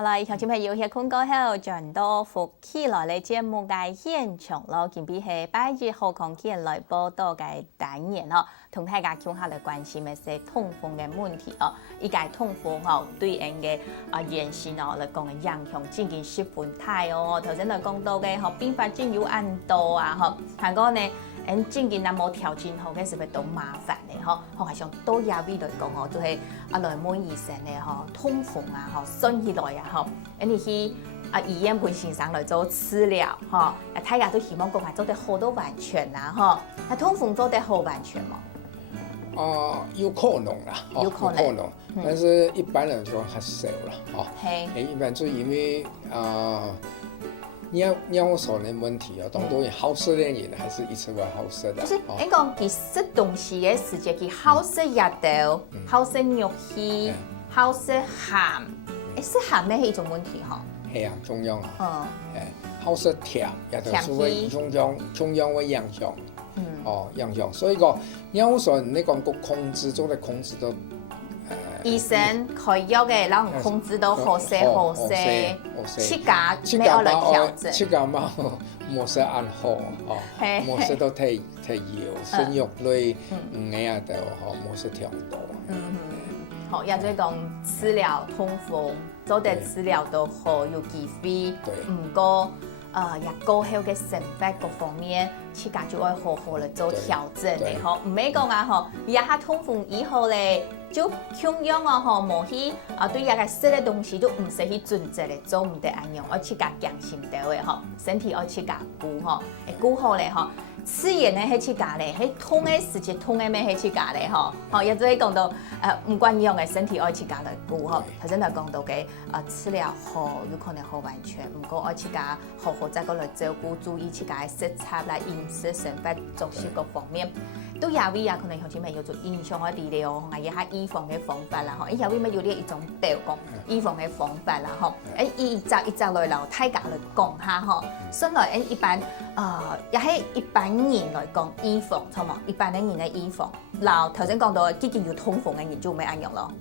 好啦，乡亲朋友，歇困过後，轉到福起來嘅節目嘅現場咯，今邊係8月號空見來報道嘅單元哦，同大家傾下來關心嘅係痛風嘅問題哦。依個痛風哦，對人嘅原先哦來講嘅影響真係十分大哦。頭先來講到嘅嗬，併發症有按多啊嗬，韓國呢，真係那冇調整好嘅，是咪都麻煩嘅嗬？我係想多亞位來講哦，就係來問醫生嘅嗬，痛風啊嗬，順起來啊。你去醫院陪先生來做治療，大家都希望講係做得好到完全啦，痛風做得好完全嗎？有可能啦，有可能，但是一般人就較少啦，一般就因為尿素的問題當然好食的人還是一直會好食的。就是你講佢食東西嘅時節，佢好食熱豆，好食肉絲，好食鹹。食鹹咩係一種問題嗬？係啊，中央啊，好食甜，也就是會中央會影響，影響。所以個尿素你講個控制，做得控制到，醫生開藥嘅，然後控制到好食，食價咩我來調整？食價嘛，冇食按好，冇食到太油，生肉類唔啱啊，冇食太多。好，也就是講治療痛風，做得治療都好有機會。唔過，也過後嘅成敗各方面，自家就要好好嚟做調整嘅，嗬。唔係講啊，嗬，下痛風以後咧，就強樣啊，嗬，冇去對個食嘅東西就唔使去準則嚟做唔得安樣，要自家強心到嘅，嗬，身體要自家顧，嗬，顧好咧，嗬。吃鹽咧係自家咧，係痛嘅時節痛嘅咩係自家咧，嗬，亦都係講到唔管樣嘅身體愛自家來顧，嗬。頭先就講到嘅治療好有可能好完全，唔過愛自家好好再個來照顧，注意自家嘅食材啦、飲食、生活作息各方面。都有位可能鄉親朋友做影響我哋咧，我一下預防嘅方法啦，嗬。有位咩有呢一種標講預防嘅方法啦，嗬。一集來留大家來講下，嗬。先來一般也係一般人來講預防，錯冇？一般嘅人嘅預防，嗱頭先講到幾件要痛風嘅人就咩安樣咯，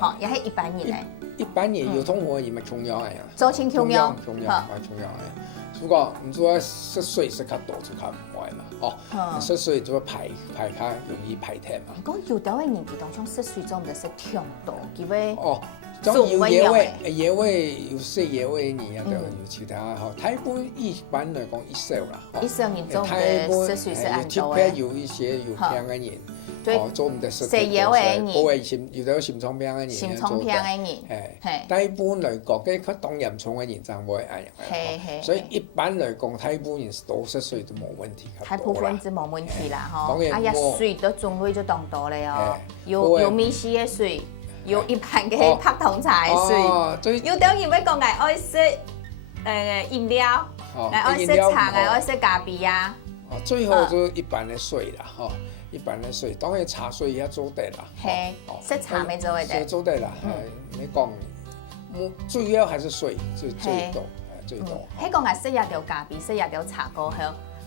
嗬。也係一般人咧。一般人有痛風嘅人咪中藥嘅呀？做清中藥，中藥嘅。如果唔做食水食較多就較唔壞嘛，食水就排較容易排痰嘛。講有啲嘅人佢當中食水做唔得食太多，佢會種有野味有食野味嘅人，有其他台灣一般來講一少啦，一少人做嘅食水是按多嘅。有一些有病嘅人。做唔得食野味嘅人，有啲心臟病嘅人，心臟病嘅人，但一般來講，佢當嚴重嘅人就唔會係，所以一般來講，大部分人多食水都冇問題。大部分是冇問題啦，嗬。水都種類就當多咧哦，有米絲嘅水，有一般嘅拍糖茶嘅水，有啲人會講係愛食飲料，愛食茶啊，愛食咖啡啊。最後就一般嘅水啦，嗬。一般的水，當然茶水也做得啦。係，食茶咪做得。做得啦，你講，主要還是水最多，最多。喺講係食一條咖啡，食一條茶過後，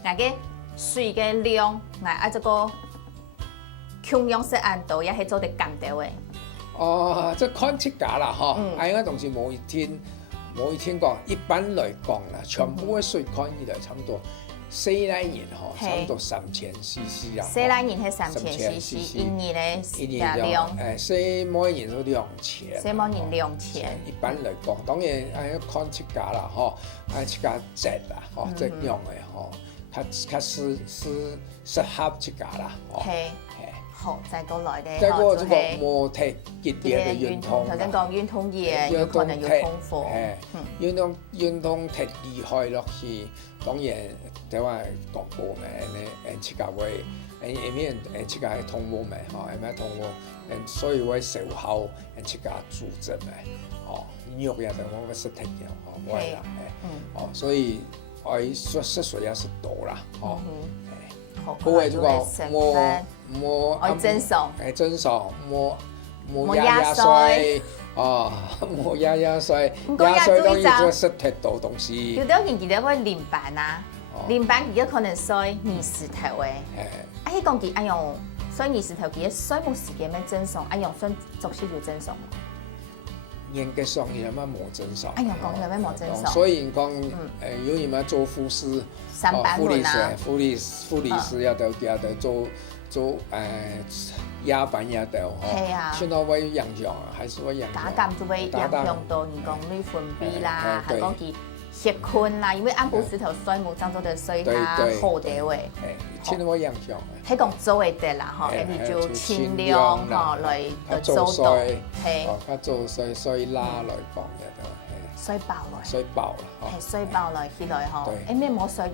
我嘅水嘅量，我這個強樣食按度也係做得減到嘅。即看自家啦，嗬。係個東西冇一天講，一般來講啦，全部嘅水看起來差唔多。西蘭鹽差唔多3000 cc 啊。西蘭鹽係3000 cc， 一年咧量。西摩鹽都2000。西摩鹽2000。一般來講，當然要看自家啦，自家質啦，質量嘅，較適合自家啦。係。好，再過來咧，再過這個冇太激烈嘅運動。頭先講運動嘢，有可能有痛風。運動太厲害落去，當然就話講過咩，自家會咩自家係痛風咩，咩痛風，所以會受效自家組織咩，肉也就我個身體嘅，會啦，所以我食水也是多啦，各位這個冇正常，正常，冇壓水，冇壓水，壓水當然就食太多東西。有啲人記得會淋板啊，淋板而家可能衰20頭嘅，喺講佢按用衰20頭，佢衰冇時間咩正常，按用算作息要正常。嚴格上伊係乜冇正常。哎呀，講有咩冇正常？所以講有人乜做護士、護理師也都做夜班也都現在會影響啊，還是會影響。加減就會影響到你講內分泌啦，係講佢血困啦，因為按不是頭水冇長咗條水它好啲嘅。現在會影響。係講做會得啦，嗬，你就盡量嗬來做到，係。佢做水拉來講嘅都係。水爆來。水爆啦，係水爆來起來嗬，誒咩冇水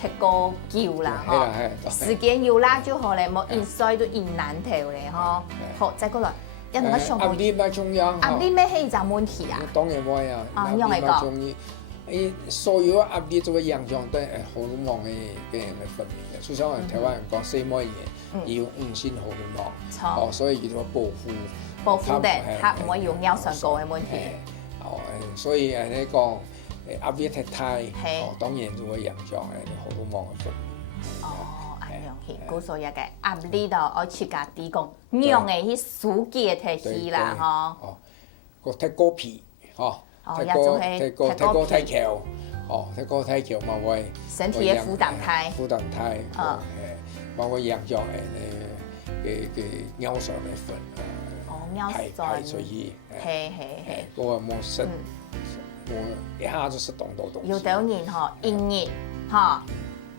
踢過叫啦嗬，時間要拉就好咧，冇飲水都飲難條咧嗬。好，再過來，一唔一上冇？壓力咪重要。壓力咩係一個問題啊？當然冇呀。啊，樣嚟講。所有壓力都會影響到荷爾蒙嘅分泌嘅，就像台灣人講，細每年要5型荷爾蒙，所以叫做保護的，它唔會有尿酸高嘅問題。所以你講壓力太大，當然就會影響荷爾蒙嘅分泌。哦，咁樣去，故所以嘅壓力就愛自家啲講，樣嘅去疏解提起啦，嗬。個太過皮，嗬。太高太強，太高太強嘛會身體嘅負擔太，嘛會影響嘅尿酸嘅分，排出去，嗰個冇適，冇一下子適當到東西。有啲人一日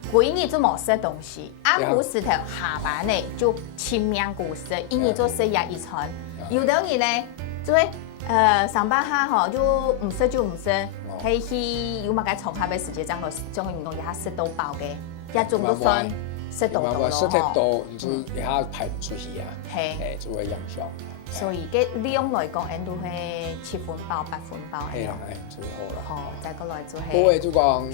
幾日就冇食東西，按古時頭下班咧就清明古食，一日就食一餐。有啲人咧就會。上班下就唔食，係去有乜嘅從下邊時間將個運動一下食到飽嘅，一種都算食到咯。食太多，你就一下排唔出去啊，就會影響。所以嘅量來講，人都係7分飽、8分飽係咯，最好啦。好，再過來就係。嗰位就講，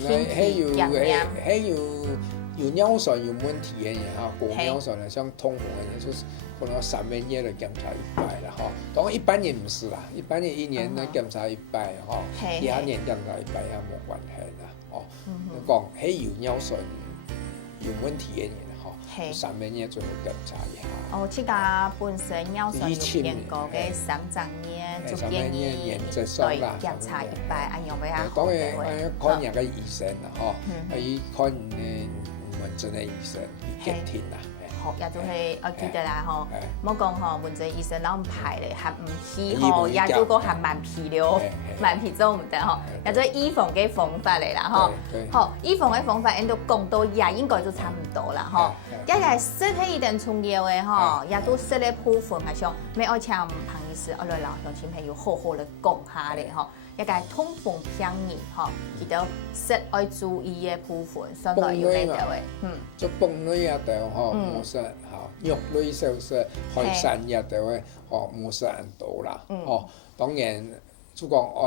有尿酸有問題嘅人高尿酸咧，像痛風嘅人，就是可能3個月嚟檢查1擺啦，當然一般人唔是啦，一般人1年咧檢查1擺，第2年檢查1擺也冇關係啦，講有尿酸有問題嘅人3個月最好檢查一下。即家本身尿酸有偏高嘅3層嘢，就建議對檢查1擺，按樣比較好。當然看人嘅醫生啦，要看門診嘅醫生檢聽啦。好，也就係我記得啦，冇講門診醫生攞唔排咧，還唔起也就個還蠻疲了，蠻疲做唔得也就預防嘅方法嚟啦，好，預防嘅方法人都講到也應該就差唔多啦，一係身體一定重要嘅，也都識咧部分係上，咩愛請彭醫師我來啦，鄉親朋友好好嚟講下咧，一個痛風病人，佢都識愛注意嘅部分，相對要咩嘅？就飯類也得冇食肉類少食，海產也得冇食咁多啦，當然就講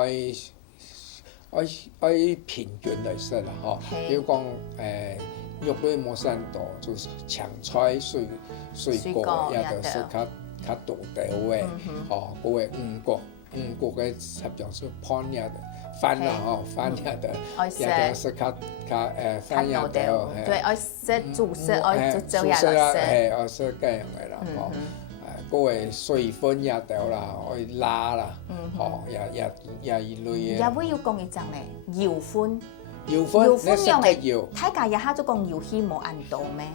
愛平均嚟食啦，比如講肉類冇食咁多，就是青菜水果也得食較多啲嘅，嗰個五穀嘅習慣是飯也得，飯啦飯也得，也得食較飯也得，對，愛食主食，愛做也得食，愛食咁樣嘅啦，嗰個水分也得啦，愛辣啦，也一類嘅。也會要講一陣咧，油分。油分樣嘅，大家一下就講油氣冇咁多咩？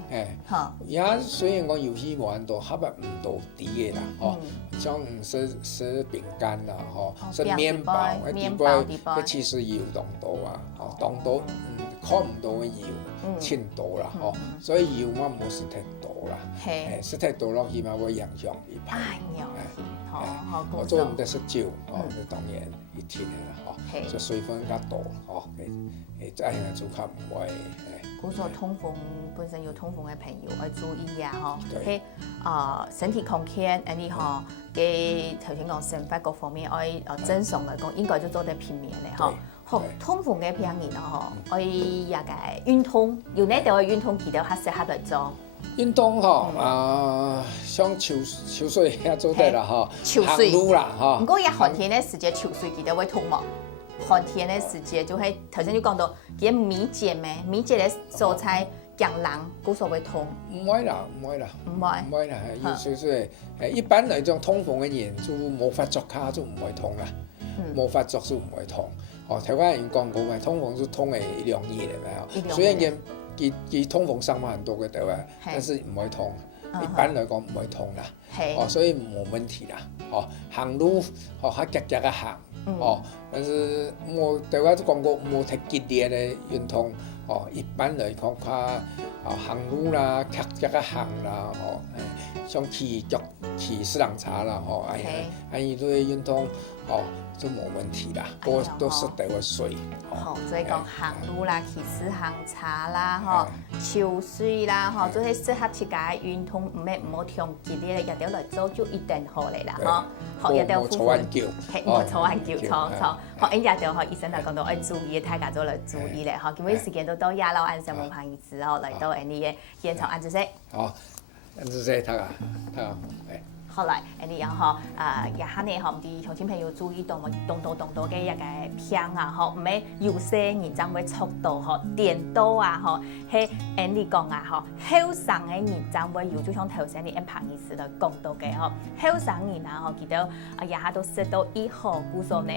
也雖然講油氣冇咁多，還唔多啲嘅啦，像食餅乾啦，食麵包，佢其實油當多啊，當多看唔到嘅油，太多啦，所以油我冇食太多啦，食太多咯，起碼會影響你排。我做唔得食酒，你當然一天嘅啦，就水分較多，真係做較唔會。故所痛風本身有痛風嘅朋友要注意啊，喺身體康健，你嘅頭先講生活各方面，正常嚟講應該就做得片面嘅嗬。好，痛風嘅病人啊，我也個運動，有呢條嘅運動記得較適合嚟做。運動像游水也做得啦，行路啦，唔過一寒天嘅時節游水記得會痛冇？寒天嘅時節就係頭先你講到嘅米節咩？米節嘅蔬菜養人無所謂痛。唔會啦，有少少一般嚟講痛風嘅人就冇法作卡就唔會痛啦。冇發作是唔會痛。台灣人講過嘛，通風是痛的一兩頁的沒有。雖然佢通風傷蠻多嘅對吧？但是唔會痛。一般來講唔會痛啦。所以冇問題啦。行路較夾夾嘅行。但是冇台灣都講過冇太激烈嘅運動。一般來講行路啦，夾夾嘅行啦，像騎四輪車啦，安呢類運動就冇問題啦，都適合我水。所以講行路啦、騎四輪車啦、游水啦，都係適合自家運動，唔好聽激烈嘅，日頭來做就一定好嚟啦，日頭夫婦冇坐環橋，錯。日頭醫生就講到要注意，大家都來注意咧，今日時間都到亞老安上門旁醫師來到呢個現場安住先。安住先，睇下。好來，你然後日下呢，唔啲鄉親朋友注意到冇動到嘅一個片啊，唔係有些人將會速度電刀啊，係你講啊，後生嘅人將會有，就像頭先你旁醫師來講到嘅後生人啊，記得日下都識到1號股數呢，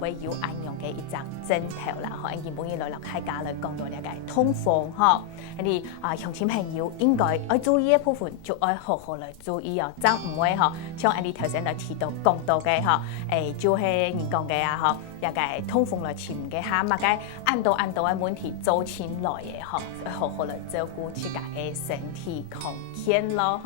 會有安用嘅一隻枕頭啦，原本來開家來講到呢個通風，你鄉親朋友應該要注意嘅部分就要好好來注意哦，咁唔會。像你頭先來提到講到嘅就係人講嘅啊，一個通風來潛嘅下，乜嘅按到嘅問題做起來嘅，好好來照顧自家嘅身體康健咯。